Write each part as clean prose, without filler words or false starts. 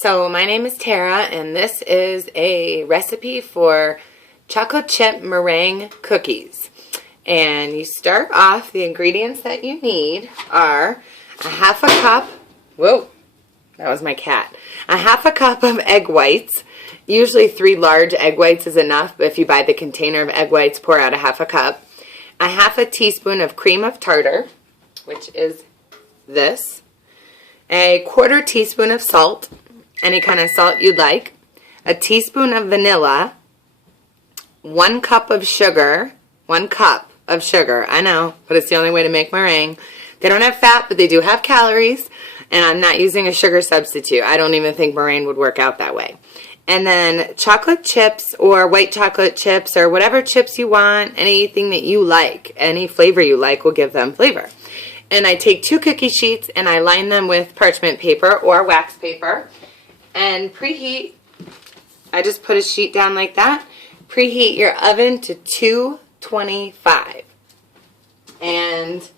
So my name is Tara, and this is a recipe for chocolate chip meringue cookies. And you start off, the ingredients that you need are a half a cup, whoa, that was my cat, a half a cup of egg whites. Usually 3 large egg whites is enough, but if you buy the container of egg whites, pour out a half a cup. A half a teaspoon of cream of tartar, which is this. A 1/4 teaspoon of salt, any kind of salt you'd like. A teaspoon of vanilla. 1 cup of sugar. 1 cup of sugar. I know, but it's the only way to make meringue. They don't have fat, but they do have calories. And I'm not using a sugar substitute. I don't even think meringue would work out that way. And then chocolate chips or white chocolate chips or whatever chips you want, anything that you like, any flavor you like will give them flavor. And I take 2 cookie sheets and I line them with parchment paper or wax paper and preheat. I just put a sheet down like that. Preheat your oven to 225. And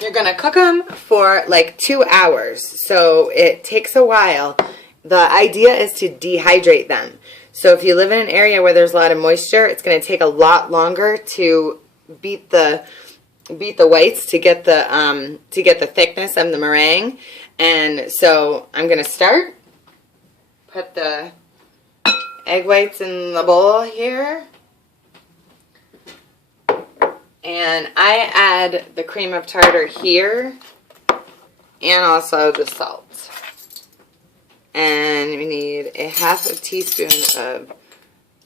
you're going to cook them for like 2 hours. So it takes a while. The idea is to dehydrate them. So if you live in an area where there's a lot of moisture, it's going to take a lot longer to beat the whites to get the thickness of the meringue. And so I'm going to start. Put the egg whites in the bowl here. And I add the cream of tartar here and also the salt. And we need a half a teaspoon of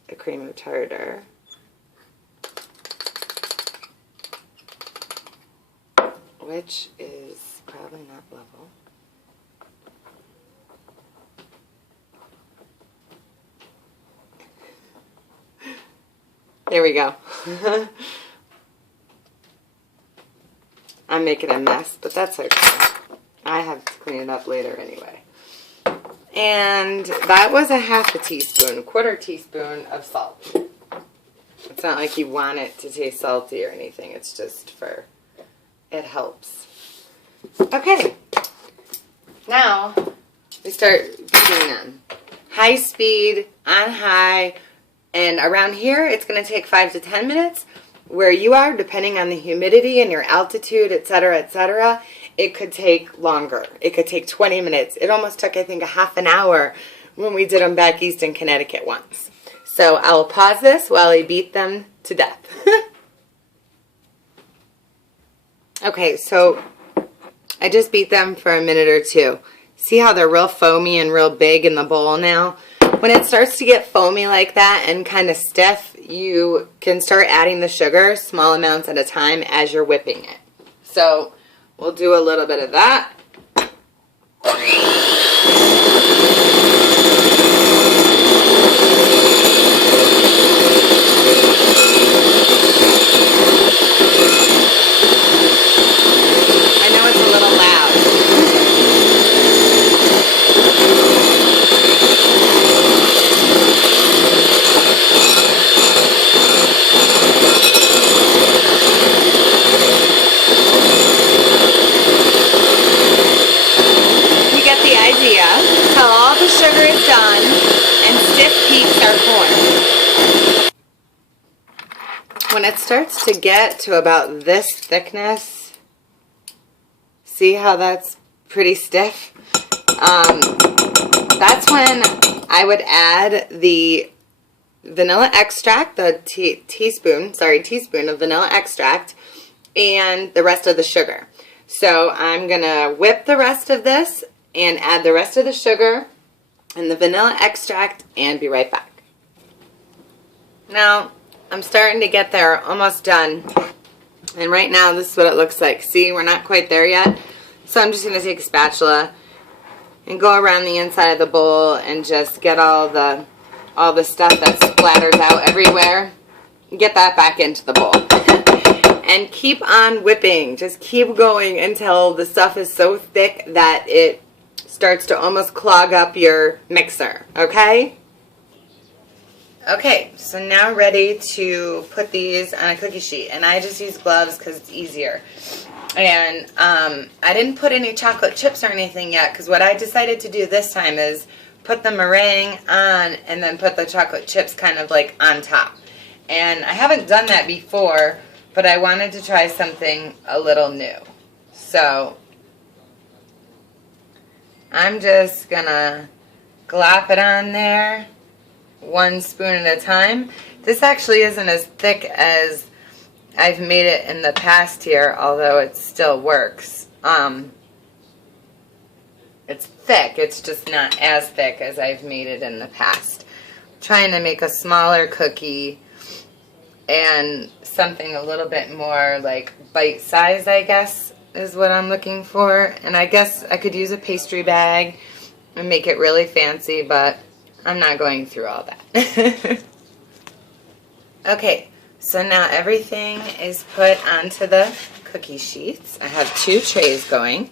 the cream of tartar. Which is probably not level. There we go. I'm making a mess, but that's okay. I have to clean it up later anyway. And that was a half a teaspoon, 1/4 teaspoon of salt. It's not like you want it to taste salty or anything. It's just for, it helps. Okay. Now, we start beating them. High speed, on high, and around here, it's going to take 5 to 10 minutes. Where you are, depending on the humidity and your altitude, etc., it could take longer. It could take 20 minutes. It almost took, I think, a half an hour when we did them back east in Connecticut once. So I will pause this while I beat them to death. Okay, so I just beat them for a minute or 2. See how they're real foamy and real big in the bowl now? When it starts to get foamy like that and kind of stiff, you can start adding the sugar, small amounts at a time, as you're whipping it. So we'll do a little bit of that. I know it's a little loud. Till all the sugar is done and stiff peaks are formed. When it starts to get to about this thickness, see how that's pretty stiff? That's when I would add the vanilla extract, the teaspoon of vanilla extract, and the rest of the sugar. So I'm going to whip the rest of this and add the rest of the sugar and the vanilla extract and be right back. Now, I'm starting to get there, almost done. And right now, this is what it looks like. See, we're not quite there yet. So I'm just going to take a spatula and go around the inside of the bowl and just get all the stuff that splatters out everywhere. Get that back into the bowl. And keep on whipping. Just keep going until the stuff is so thick that it starts to almost clog up your mixer, okay? Okay, so now ready to put these on a cookie sheet. And I just use gloves because it's easier. And I didn't put any chocolate chips or anything yet because what I decided to do this time is put the meringue on and then put the chocolate chips kind of like on top. And I haven't done that before, but I wanted to try something a little new. So I'm just gonna glop it on there, 1 spoon at a time. This actually isn't as thick as I've made it in the past here, although it still works. It's thick, it's just not as thick as I've made it in the past. I'm trying to make a smaller cookie and something a little bit more like bite-sized, I guess, is what I'm looking for. And I guess I could use a pastry bag and make it really fancy, but I'm not going through all that. Okay, so now everything is put onto the cookie sheets. I have 2 trays going,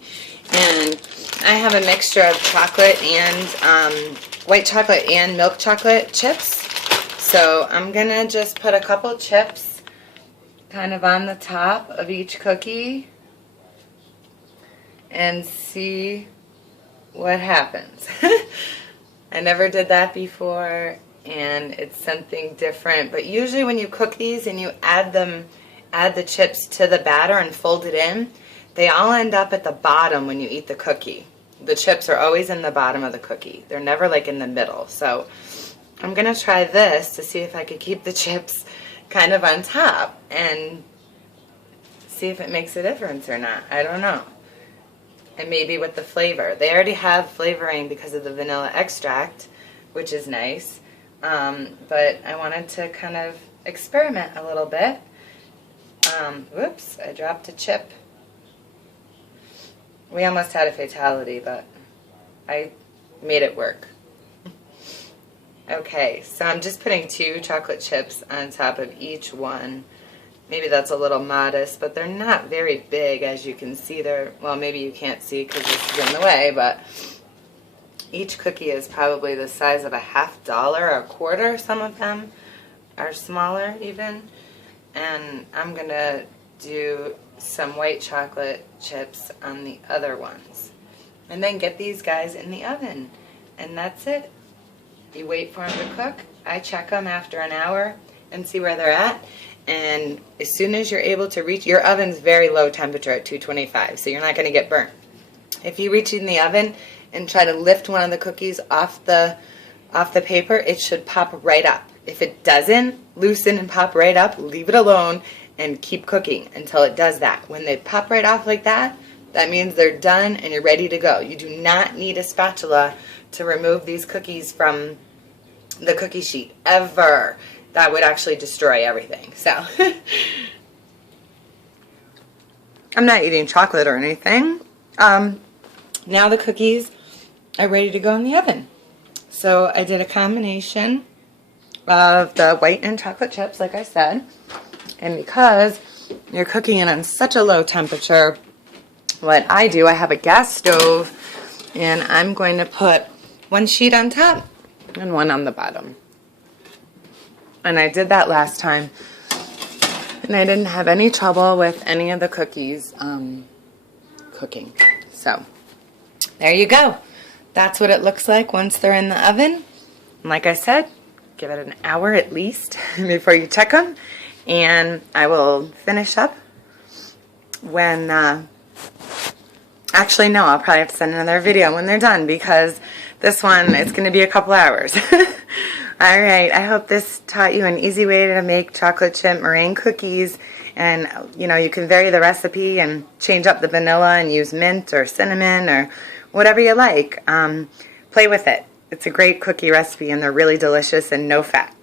and I have a mixture of chocolate and white chocolate and milk chocolate chips. So I'm gonna just put a couple chips kind of on the top of each cookie and see what happens. I never did that before, and it's something different. But usually when you cook these and you add the chips to the batter and fold it in, they all end up at the bottom when you eat the cookie. The chips are always in the bottom of the cookie. They're never like in the middle. So I'm gonna try this to see if I could keep the chips kind of on top and see if it makes a difference or not. I don't know. And maybe with the flavor. They already have flavoring because of the vanilla extract, which is nice. But I wanted to kind of experiment a little bit. Whoops, I dropped a chip. We almost had a fatality, but I made it work. Okay, so I'm just putting 2 chocolate chips on top of each one. Maybe that's a little modest, but they're not very big, as you can see. They're, well, maybe you can't see because this is in the way, but each cookie is probably the size of a $50 or a quarter. Some of them are smaller even. And I'm going to do some white chocolate chips on the other ones. And then get these guys in the oven. And that's it. You wait for them to cook. I check them after an hour and see where they're at. And as soon as you're able to reach, your oven's very low temperature at 225, so you're not going to get burnt. If you reach in the oven and try to lift one of the cookies off the paper, it should pop right up. If it doesn't loosen and pop right up, leave it alone and keep cooking until it does that. When they pop right off like that, that means they're done and you're ready to go. You do not need a spatula to remove these cookies from the cookie sheet, ever. That would actually destroy everything. So, I'm not eating chocolate or anything. Now the cookies are ready to go in the oven. So I did a combination of the white and chocolate chips, like I said. And because you're cooking it on such a low temperature, what I do, I have a gas stove, and I'm going to put 1 sheet on top and 1 on the bottom. And I did that last time, and I didn't have any trouble with any of the cookies cooking. So, there you go. That's what it looks like once they're in the oven. And like I said, give it an hour at least before you check them. And I will finish up when, actually no, I'll probably have to send another video when they're done, because this one, it's going to be a couple hours. Alright, I hope this taught you an easy way to make chocolate chip meringue cookies. And, you know, you can vary the recipe and change up the vanilla and use mint or cinnamon or whatever you like. Play with it. It's a great cookie recipe, and they're really delicious and no fat.